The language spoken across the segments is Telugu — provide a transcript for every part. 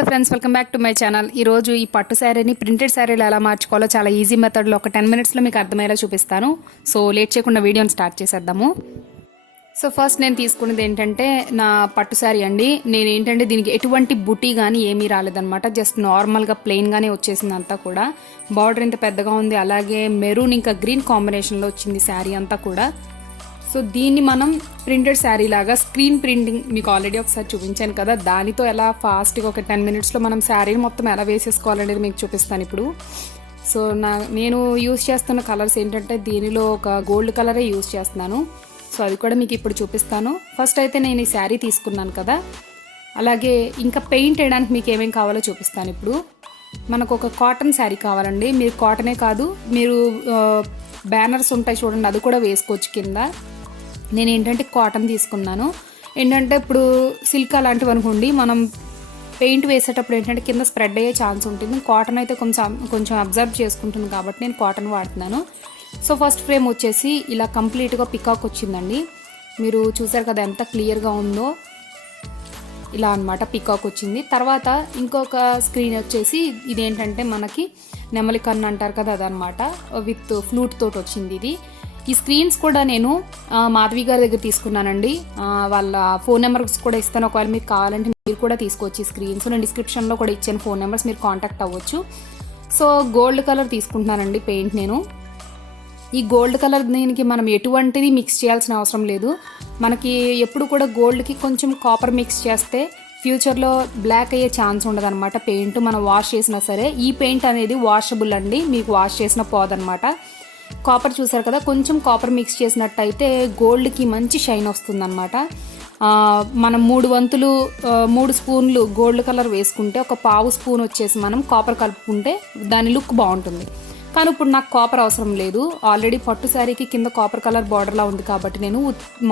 Hello friends, welcome back to my channel. ఈరోజు ఈ పట్టు శారీని ప్రింటెడ్ శారీలో ఎలా మార్చుకోవాలో చాలా ఈజీ మెథడ్లో ఒక 10 మినిట్స్లో మీకు అర్థమయ్యేలా చూపిస్తాను. సో లేట్ చేయకుండా వీడియోని స్టార్ట్ చేసేద్దాము. సో ఫస్ట్ నేను తీసుకున్నది ఏంటంటే నా పట్టు శారీ అండి. నేనేంటంటే దీనికి ఎటువంటి బుటీ కానీ ఏమీ రాలేదనమాట. జస్ట్ నార్మల్గా ప్లెయిన్గానే వచ్చేసింది అంతా కూడా. బార్డర్ ఇంత పెద్దగా ఉంది, అలాగే మెరూన్ ఇంకా గ్రీన్ కాంబినేషన్లో వచ్చింది శారీ అంతా కూడా. సో దీన్ని మనం ప్రింటెడ్ శారీ లాగా స్క్రీన్ ప్రింటింగ్ మీకు ఆల్రెడీ ఒకసారి చూపించాను కదా, దానితో ఎలా ఫాస్ట్గా ఒక 10 మినిట్స్లో మనం శారీని మొత్తం ఎలా వేసేసుకోవాలనేది మీకు చూపిస్తాను ఇప్పుడు. సో నేను యూజ్ చేస్తున్న కలర్స్ ఏంటంటే దీనిలో ఒక గోల్డ్ కలరే యూజ్ చేస్తున్నాను. సో అది కూడా మీకు ఇప్పుడు చూపిస్తాను. ఫస్ట్ అయితే నేను ఈ శారీ తీసుకున్నాను కదా, అలాగే ఇంకా పెయింట్ వేయడానికి మీకు ఏమేమి కావాలో చూపిస్తాను ఇప్పుడు. మనకు ఒక కాటన్ శారీ కావాలండి. మీరు కాటనే కాదు, మీరు బ్యానర్స్ ఉంటాయి చూడండి, అది కూడా వేసుకోవచ్చు కింద. నేను ఏంటంటే కాటన్ తీసుకున్నాను. ఏంటంటే ఇప్పుడు సిల్క్ అలాంటివి అనుకోండి, మనం పెయింట్ వేసేటప్పుడు ఏంటంటే కింద స్ప్రెడ్ అయ్యే ఛాన్స్ ఉంటుంది. కాటన్ అయితే కొంచెం అబ్జర్వ్ చేసుకుంటుంది కాబట్టి నేను కాటన్ వాడుతున్నాను. సో ఫస్ట్ ఫ్రేమ్ వచ్చేసి ఇలా కంప్లీట్గా పికాక్ వచ్చిందండి. మీరు చూసారు కదా ఎంత క్లియర్గా ఉందో, ఇలా అనమాట పికాక్ వచ్చింది. తర్వాత ఇంకొక స్క్రీన్ వచ్చేసి ఇదేంటంటే మనకి నెమలి కన్ను అంటారు కదా, అదనమాట విత్ ఫ్లూట్ తోటి వచ్చింది ఇది. ఈ స్క్రీన్స్ కూడా నేను మాధవి గారి దగ్గర తీసుకున్నానండి. వాళ్ళ ఫోన్ నెంబర్స్ కూడా ఇస్తాను, ఒకవేళ మీకు కావాలంటే మీరు కూడా తీసుకోవచ్చు ఈ స్క్రీన్స్. నేను డిస్క్రిప్షన్లో కూడా ఇచ్చాను ఫోన్ నెంబర్స్, మీరు కాంటాక్ట్ అవ్వచ్చు. సో గోల్డ్ కలర్ తీసుకుంటున్నానండి పెయింట్ నేను. ఈ గోల్డ్ కలర్ దీనికి మనం ఎటువంటిది మిక్స్ చేయాల్సిన అవసరం లేదు. మనకి ఎప్పుడు కూడా గోల్డ్కి కొంచెం కాపర్ మిక్స్ చేస్తే ఫ్యూచర్లో బ్లాక్ అయ్యే ఛాన్స్ ఉండదన్నమాట. పెయింట్ మనం వాష్ చేసినా సరే, ఈ పెయింట్ అనేది వాషబుల్ అండి, మీకు వాష్ చేసిన పోదనమాట. కాపర్ చూసారు కదా, కొంచెం కాపర్ మిక్స్ చేసినట్టయితే గోల్డ్కి మంచి షైన్ వస్తుందన్నమాట. మనం 3 స్పూన్లు గోల్డ్ కలర్ వేసుకుంటే ఒక పావు స్పూన్ వచ్చేసి మనం కాపర్ కలుపుకుంటే దాని లుక్ బాగుంటుంది. కానీ ఇప్పుడు నాకు కాపర్ అవసరం లేదు, ఆల్రెడీ పట్టు శారీకి కింద కాపర్ కలర్ బార్డర్లా ఉంది కాబట్టి నేను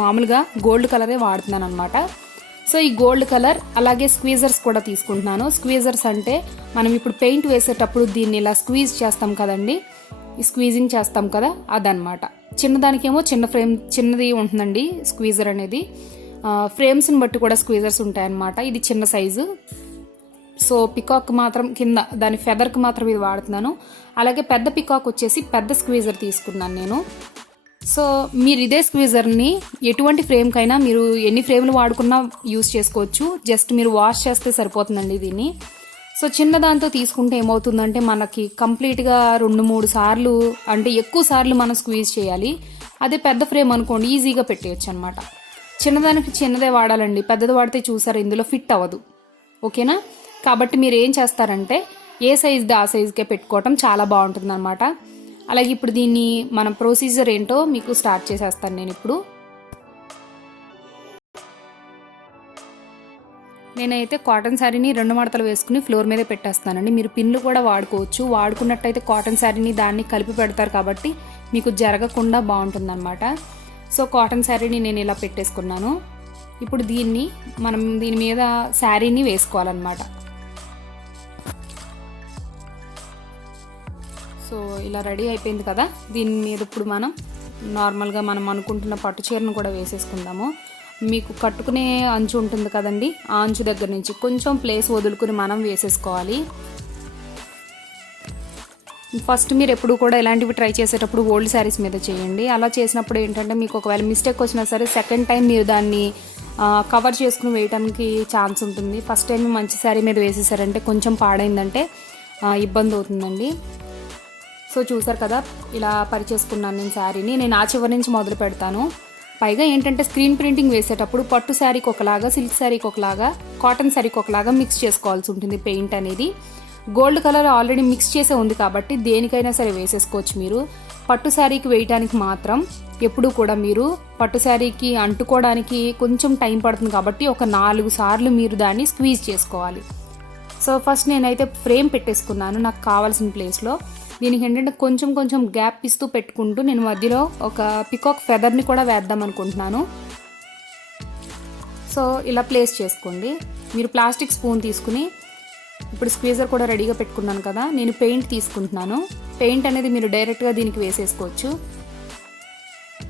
మామూలుగా గోల్డ్ కలరే వాడుతున్నాను అనమాట. సో ఈ గోల్డ్ కలర్ అలాగే స్క్వీజర్స్ కూడా తీసుకుంటున్నాను. స్క్వీజర్స్ అంటే మనం ఇప్పుడు పెయింట్ వేసేటప్పుడు దీన్ని ఇలా స్క్వీజ్ చేస్తాం కదండి, ఈ స్క్వీజింగ్ చేస్తాం కదా, అదనమాట. చిన్నదానికేమో చిన్నది ఉంటుందండి స్క్వీజర్ అనేది. ఫ్రేమ్స్ని బట్టి కూడా స్క్వీజర్స్ ఉంటాయన్నమాట. ఇది చిన్న సైజు. సో పికాక్ మాత్రం కింద దాని ఫెదర్కి మాత్రం ఇది వాడుతున్నాను. అలాగే పెద్ద పికాక్ వచ్చేసి పెద్ద స్క్వీజర్ తీసుకున్నాను నేను. సో మీరు ఇదే స్క్వీజర్ని ఎటువంటి ఫ్రేమ్కైనా మీరు ఎన్ని ఫ్రేమ్లు వాడుకున్నా యూజ్ చేసుకోవచ్చు. జస్ట్ మీరు వాష్ చేస్తే సరిపోతుందండి దీన్ని. సో చిన్న దాంతో తీసుకుంటే ఏమవుతుందంటే మనకి కంప్లీట్గా 2-3 సార్లు అంటే ఎక్కువ సార్లు మనం స్క్వీజ్ చేయాలి. అదే పెద్ద ఫ్రేమ్ అనుకోండి ఈజీగా పెట్టేయచ్చు అనమాట. చిన్నదానికి చిన్నదే వాడాలండి, పెద్దది వాడితే చూసారు ఇందులో ఫిట్ అవ్వదు. ఓకేనా? కాబట్టి మీరు ఏం చేస్తారంటే ఏ సైజ్ది ఆ సైజ్కే పెట్టుకోవటం చాలా బాగుంటుంది అనమాట. అలాగే ఇప్పుడు దీన్ని మన ప్రొసీజర్ ఏంటో మీకు స్టార్ట్ చేసేస్తాను నేను ఇప్పుడు. నేనైతే కాటన్ శారీని 2 మడతలు వేసుకుని ఫ్లోర్ మీదే పెట్టేస్తానండి. మీరు పిన్లు కూడా వాడుకోవచ్చు. వాడుకున్నట్టయితే కాటన్ శారీని దాన్ని కలిపి పెడతారు కాబట్టి మీకు జరగకుండా బాగుంటుందన్నమాట. సో కాటన్ శారీని నేను ఇలా పెట్టేసుకున్నాను. ఇప్పుడు మనం దీని మీద శారీని వేసుకోవాలన్నమాట. సో ఇలా రెడీ అయిపోయింది కదా, దీని మీద ఇప్పుడు మనం నార్మల్గా మనం అనుకుంటున్న పట్టు చీరను కూడా వేసేసుకుందాము. మీకు కట్టుకునే అంచు ఉంటుంది కదండి, ఆ అంచు దగ్గర నుంచి కొంచెం ప్లేస్ వదులుకుని మనం వేసేసుకోవాలి. ఫస్ట్ మీరు ఎప్పుడు కూడా ఇలాంటివి ట్రై చేసేటప్పుడు ఓల్డ్ శారీస్ మీద చేయండి. అలా చేసినప్పుడు ఏంటంటే మీకు ఒకవేళ మిస్టేక్ వచ్చినా సరే సెకండ్ టైం మీరు దాన్ని కవర్ చేసుకుని వేయడానికి ఛాన్స్ ఉంటుంది. ఫస్ట్ టైం మంచి శారీ మీద వేసేసారంటే కొంచెం పాడైందంటే ఇబ్బంది అవుతుందండి. సో చూసారు కదా, ఇలా పరిచేసుకున్నాను నేను శారీని. నేను ఆ చివరి నుంచి మొదలు పెడతాను. పైగా ఏంటంటే స్క్రీన్ ప్రింటింగ్ వేసేటప్పుడు పట్టు శారీకి ఒకలాగా, సిల్క్ శారీకి ఒకలాగా, కాటన్ శారీకి ఒకలాగా మిక్స్ చేసుకోవాల్సి ఉంటుంది పెయింట్ అనేది. గోల్డ్ కలర్ ఆల్రెడీ మిక్స్ చేసే ఉంది కాబట్టి దేనికైనా సరే వేసేసుకోవచ్చు మీరు. పట్టు శారీకి వేయటానికి మాత్రం ఎప్పుడు కూడా మీరు పట్టు శారీకి అంటుకోవడానికి కొంచెం టైం పడుతుంది కాబట్టి ఒక 4 సార్లు మీరు దాన్ని స్క్వీజ్ చేసుకోవాలి. సో ఫస్ట్ నేనైతే ఫ్రేమ్ పెట్టేసుకున్నాను నాకు కావాల్సిన ప్లేస్లో. దీనికి ఏంటంటే కొంచెం గ్యాప్ ఇస్తూ పెట్టుకుంటూ నేను మధ్యలో ఒక పికాక్ ఫెదర్ని కూడా వేద్దాం అనుకుంటున్నాను. సో ఇలా ప్లేస్ చేసుకోండి. మీరు ప్లాస్టిక్ స్పూన్ తీసుకుని ఇప్పుడు స్క్వీజర్ కూడా రెడీగా పెట్టుకున్నాను కదా, నేను పెయింట్ తీసుకుంటున్నాను. పెయింట్ అనేది మీరు డైరెక్ట్గా దీనికి వేసేసుకోవచ్చు.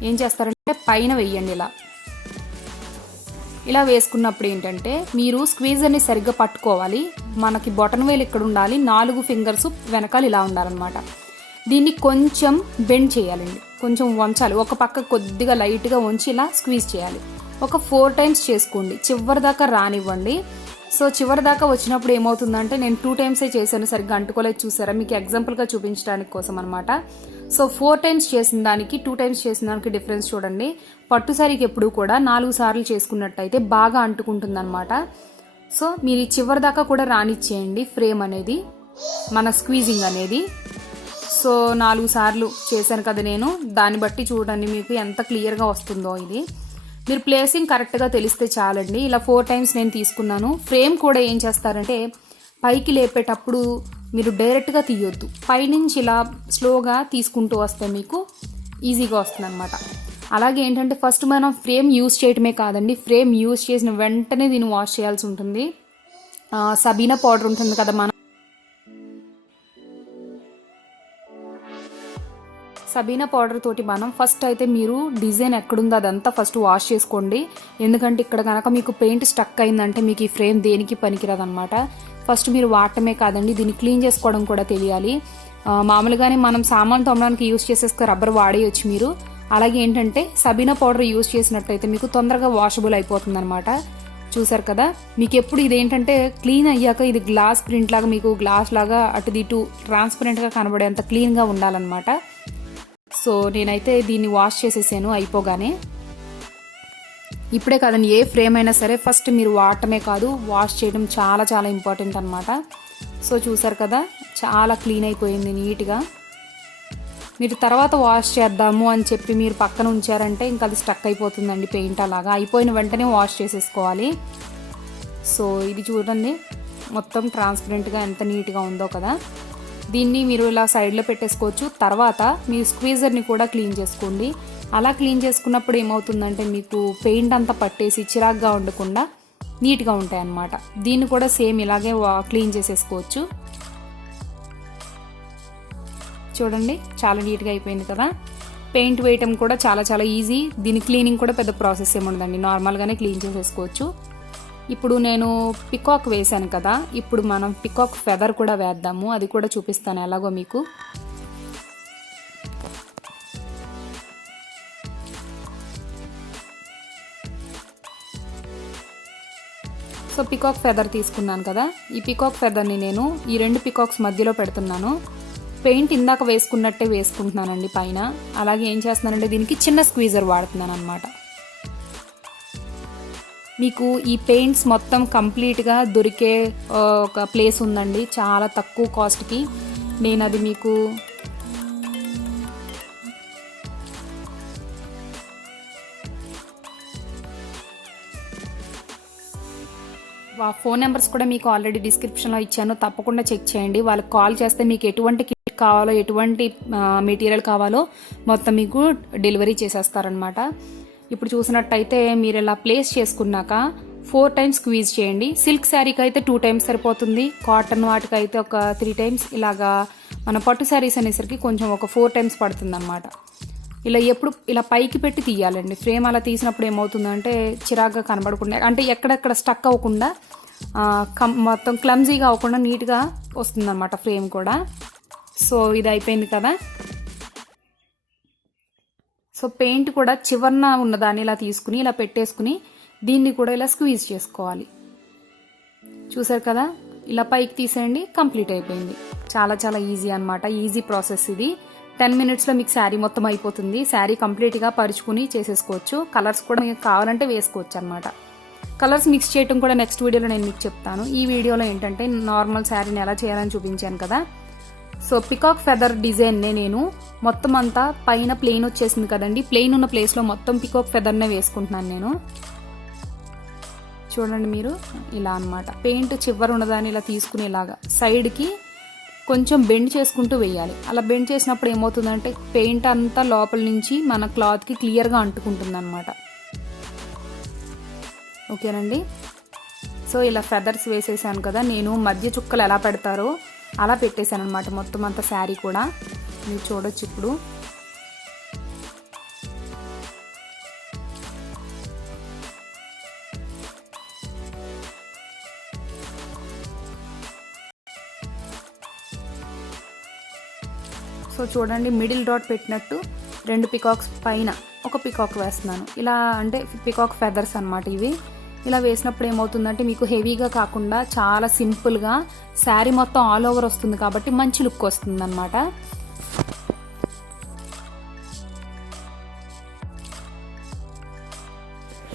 ఏం చేస్తారంటే పైన వెయ్యండి ఇలా. ఇలా వేసుకున్నప్పుడు ఏంటంటే మీరు స్క్వీజర్ని సరిగ్గా పట్టుకోవాలి. మనకి బొటన్ వేలు ఇక్కడ ఉండాలి, 4 ఫింగర్స్ వెనకాల ఇలా ఉండాలన్నమాట. దీన్ని కొంచెం బెండ్ చేయాలండి, కొంచెం వంచాలి. ఒక పక్క కొద్దిగా లైట్గా వంచి ఇలా స్క్వీజ్ చేయాలి. ఒక 4 టైమ్స్ చేసుకోండి, చివరి దాకా రానివ్వండి. సో చివరి దాకా వచ్చినప్పుడు ఏమవుతుందంటే, నేను 2 టైమ్సే చేశాను, సరిగ్గా అంటుకోలేదు చూసారా, మీకు ఎగ్జాంపుల్గా చూపించడానికి కోసం అనమాట. సో 4 టైమ్స్ చేసిన దానికి 2 టైమ్స్ చేసిన దానికి డిఫరెన్స్ చూడండి. పట్టు సారీకి ఎప్పుడు కూడా 4 సార్లు చేసుకున్నట్టయితే బాగా అంటుకుంటుంది అనమాట. సో మీరు చివరి దాకా కూడా రానిచ్చేయండి ఫ్రేమ్ అనేది, మన స్క్వీజింగ్ అనేది. సో 4 సార్లు చేశాను కదా నేను, దాన్ని బట్టి చూడండి మీకు ఎంత క్లియర్గా వస్తుందో. ఇది మీరు ప్లేసింగ్ కరెక్ట్గా తెలిస్తే చాలండి. ఇలా 4 టైమ్స్ నేను తీసుకున్నాను. ఫ్రేమ్ కూడా ఏం చేస్తారంటే, పైకి లేపేటప్పుడు మీరు డైరెక్ట్గా తీయొద్దు, పైనుంచి ఇలా స్లోగా తీసుకుంటూ వస్తే మీకు ఈజీగా వస్తుంది అనమాట. అలాగే ఏంటంటే, ఫస్ట్ మనం ఫ్రేమ్ యూజ్ చేయటమే కాదండి, ఫ్రేమ్ యూజ్ చేసిన వెంటనే దీన్ని వాష్ చేయాల్సి ఉంటుంది. సబీనా పౌడర్ ఉంటుంది కదా, మనం సబీనా పౌడర్ తోటి మనం ఫస్ట్ అయితే మీరు డిజైన్ ఎక్కడుందో అదంతా ఫస్ట్ వాష్ చేసుకోండి. ఎందుకంటే ఇక్కడ కనుక మీకు పెయింట్ స్టక్ అయిందంటే మీకు ఈ ఫ్రేమ్ దేనికి పనికిరాదనమాట. ఫస్ట్ మీరు వాడటమే కాదండి, దీన్ని క్లీన్ చేసుకోవడం కూడా తెలియాలి. మామూలుగానే మనం సామాన్ తోమడానికి యూజ్ చేసేస్తే రబ్బర్ వాడేయచ్చు మీరు. అలాగే ఏంటంటే సబీనా పౌడర్ యూజ్ చేసినట్టయితే మీకు తొందరగా వాషబుల్ అయిపోతుంది అనమాట. చూసారు కదా, మీకు ఎప్పుడు ఇదేంటంటే క్లీన్ అయ్యాక ఇది గ్లాస్ ప్రింట్ లాగా, మీకు గ్లాస్ లాగా అటు ఇటు ట్రాన్స్పరెంట్గా కనబడేంత క్లీన్గా ఉండాలన్నమాట. సో నేనైతే దీన్ని వాష్ చేసేసాను అయిపోగానే. ఇప్పుడే కాదండి, ఏ ఫ్రేమ్ అయినా సరే ఫస్ట్ మీరు వాడటమే కాదు, వాష్ చేయడం చాలా చాలా ఇంపార్టెంట్ అనమాట. సో చూసారు కదా, చాలా క్లీన్ అయిపోయింది నీట్గా. మీరు తర్వాత వాష్ చేద్దాము అని చెప్పి మీరు పక్కన ఉంచారంటే ఇంకా అది స్టక్ అయిపోతుందండి పెయింట్. అలాగా అయిపోయిన వెంటనే వాష్ చేసేసుకోవాలి. సో ఇది చూడండి మొత్తం ట్రాన్స్పరెంట్గా ఎంత నీట్గా ఉందో కదా. దీన్ని మీరు ఇలా సైడ్లో పెట్టేసుకోవచ్చు. తర్వాత మీ స్క్వీజర్ని కూడా క్లీన్ చేసుకోండి. అలా క్లీన్ చేసుకున్నప్పుడు ఏమవుతుందంటే, మీకు పెయింట్ అంతా పట్టేసి చిరాగ్గా ఉండకుండా నీట్గా ఉంటాయి అన్నమాట. దీన్ని కూడా సేమ్ ఇలాగే క్లీన్ చేసేసుకోవచ్చు. చూడండి చాలా నీట్గా అయిపోయింది కదా. పెయింట్ వేయటం కూడా చాలా చాలా ఈజీ. దీని క్లీనింగ్ కూడా పెద్ద ప్రాసెస్ ఏముండదండి, నార్మల్గానే క్లీన్ చేసేసుకోవచ్చు. ఇప్పుడు నేను పికాక్ వేసాను కదా, ఇప్పుడు మనం పికాక్ ఫెదర్ కూడా వేద్దాము, అది కూడా చూపిస్తాను ఎలాగో మీకు. సో పికాక్ ఫెదర్ తీసుకున్నాను కదా, ఈ పికాక్ ఫెదర్ని నేను ఈ 2 పికాక్స్ మధ్యలో పెడుతున్నాను. పెయింట్ ఇందాక వేసుకున్నట్టే వేసుకుంటున్నానండి పైన. అలాగే ఏం చేస్తున్నానంటే, దీనికి చిన్న స్క్వీజర్ వాడుతున్నాను అనమాట. మీకు ఈ పెయింట్స్ మొత్తం కంప్లీట్గా దొరికే ఒక ప్లేస్ ఉందండి, చాలా తక్కువ కాస్ట్కి. నేను అది మీకు ఫోన్ నెంబర్స్ కూడా మీకు ఆల్రెడీ డిస్క్రిప్షన్లో ఇచ్చాను, తప్పకుండా చెక్ చేయండి. వాళ్ళకి కాల్ చేస్తే మీకు ఎటువంటి కిట్ కావాలో, ఎటువంటి మెటీరియల్ కావాలో మొత్తం మీకు డెలివరీ చేసేస్తారనమాట. ఇప్పుడు చూసినట్టయితే మీరు ఇలా ప్లేస్ చేసుకున్నాక 4 టైమ్స్ స్క్వీజ్ చేయండి. సిల్క్ శారీకి అయితే 2 టైమ్స్ సరిపోతుంది, కాటన్ వాటికి అయితే ఒక 3 టైమ్స్. ఇలాగా మన పట్టు శారీస్ అనేసరికి కొంచెం ఒక 4 టైమ్స్ పడుతుంది అనమాట. ఇలా ఎప్పుడు ఇలా పైకి పెట్టి తీయాలండి. ఫ్రేమ్ అలా తీసినప్పుడు ఏమవుతుందంటే చిరాగ్గా కనబడకుండా, అంటే ఎక్కడెక్కడ స్టక్ అవ్వకుండా, మొత్తం క్లమ్జీగా అవ్వకుండా నీట్గా వస్తుంది అనమాట ఫ్రేమ్ కూడా. సో ఇది అయిపోయింది కదా. సో పెయింట్ కూడా చివరన ఉన్నదాన్ని ఇలా తీసుకుని ఇలా పెట్టేసుకుని దీన్ని కూడా ఇలా స్క్వీజ్ చేసుకోవాలి. చూసారు కదా, ఇలా పైకి తీసేయండి, కంప్లీట్ అయిపోయింది. చాలా చాలా ఈజీ అనమాట, ఈజీ ప్రాసెస్ ఇది. 10 మినిట్స్లో మీకు శారీ మొత్తం అయిపోతుంది. శారీ కంప్లీట్గా పరుచుకుని చేసేసుకోవచ్చు. కలర్స్ కూడా మీకు కావాలంటే వేసుకోవచ్చు అనమాట. కలర్స్ మిక్స్ చేయడం కూడా నెక్స్ట్ వీడియోలో నేను మీకు చెప్తాను. ఈ వీడియోలో ఏంటంటే నార్మల్ శారీని ఎలా చేయాలని చూపించాను కదా. సో పికాక్ ఫెదర్ డిజైన్నే నేను మొత్తం అంతా పైన ప్లెయిన్ వచ్చేసింది కదండి, ప్లెయిన్ ఉన్న ప్లేస్లో మొత్తం పికాక్ ఫెదర్నే వేసుకుంటున్నాను నేను. చూడండి మీరు ఇలా అనమాట. పెయింట్ చివరి ఉన్నదాన్ని ఇలా తీసుకుని ఇలాగా సైడ్కి కొంచెం బెండ్ చేసుకుంటూ వేయాలి. అలా బెండ్ చేసినప్పుడు ఏమవుతుందంటే పెయింట్ అంతా లోపల నుంచి మన క్లాత్కి క్లియర్గా అంటుకుంటుంది అనమాట. ఓకేనండి. సో ఇలా ఫెదర్స్ వేసేసాను కదా, నేను మధ్య చుక్కలు ఎలా పెడతారో అలా పెట్టేశాను అనమాట మొత్తం అంతా శారీ కూడా. మీరు చూడొచ్చు ఇప్పుడు. సో చూడండి మిడిల్ డాట్ పెట్టినట్టు 2 పికాక్స్ పైన ఒక పికాక్ వేస్తున్నాను. ఇలా అంటే పికాక్ ఫెదర్స్ అన్నమాట ఇవి. ఇలా వేసినప్పుడు ఏమవుతుందంటే మీకు హెవీగా కాకుండా చాలా సింపుల్గా శారీ మొత్తం ఆల్ ఓవర్ వస్తుంది కాబట్టి మంచి లుక్ వస్తుంది అన్నమాట.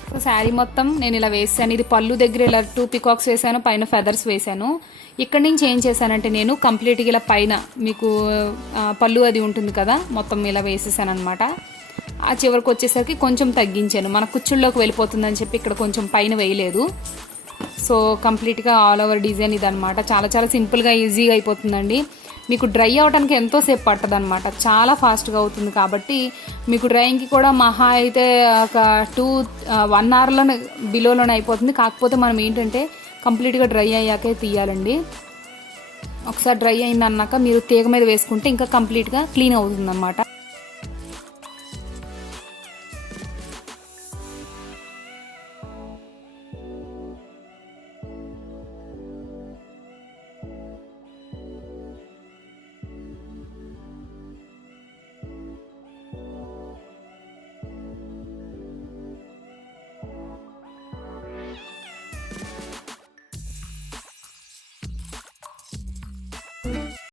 సో శారీ మొత్తం నేను ఇలా వేసాను. ఇది పళ్ళు దగ్గర ఇలా 2 పికాక్స్ వేసాను, పైన ఫెదర్స్ వేసాను. ఇక్కడి నుంచి ఏం చేశానంటే నేను కంప్లీట్గా ఇలా పైన మీకు పళ్ళు అది ఉంటుంది కదా, మొత్తం ఇలా వేసేసాను అనమాట. ఆ చివరికి వచ్చేసరికి కొంచెం తగ్గించాను, మన కుచ్చుల్లోకి వెళ్ళిపోతుందని చెప్పి ఇక్కడ కొంచెం పైన వేయలేదు. సో కంప్లీట్గా ఆల్ ఓవర్ డిజైన్ ఇదనమాట. చాలా చాలా సింపుల్గా ఈజీగా అయిపోతుందండి. మీకు డ్రై అవడానికి ఎంతోసేపు పట్టదు అనమాట, చాలా ఫాస్ట్గా అవుతుంది. కాబట్టి మీకు డ్రైయింగ్కి కూడా మహా అయితే ఒక 1 అవర్లోనే బిలోలోనే అయిపోతుంది. కాకపోతే మనం ఏంటంటే కంప్లీట్గా డ్రై అయ్యాకే తీయాలండి. ఒకసారి డ్రై అయింది అన్నాక మీరు తీగ మీద వేసుకుంటే ఇంకా కంప్లీట్గా క్లీన్ అవుతుంది అనమాట.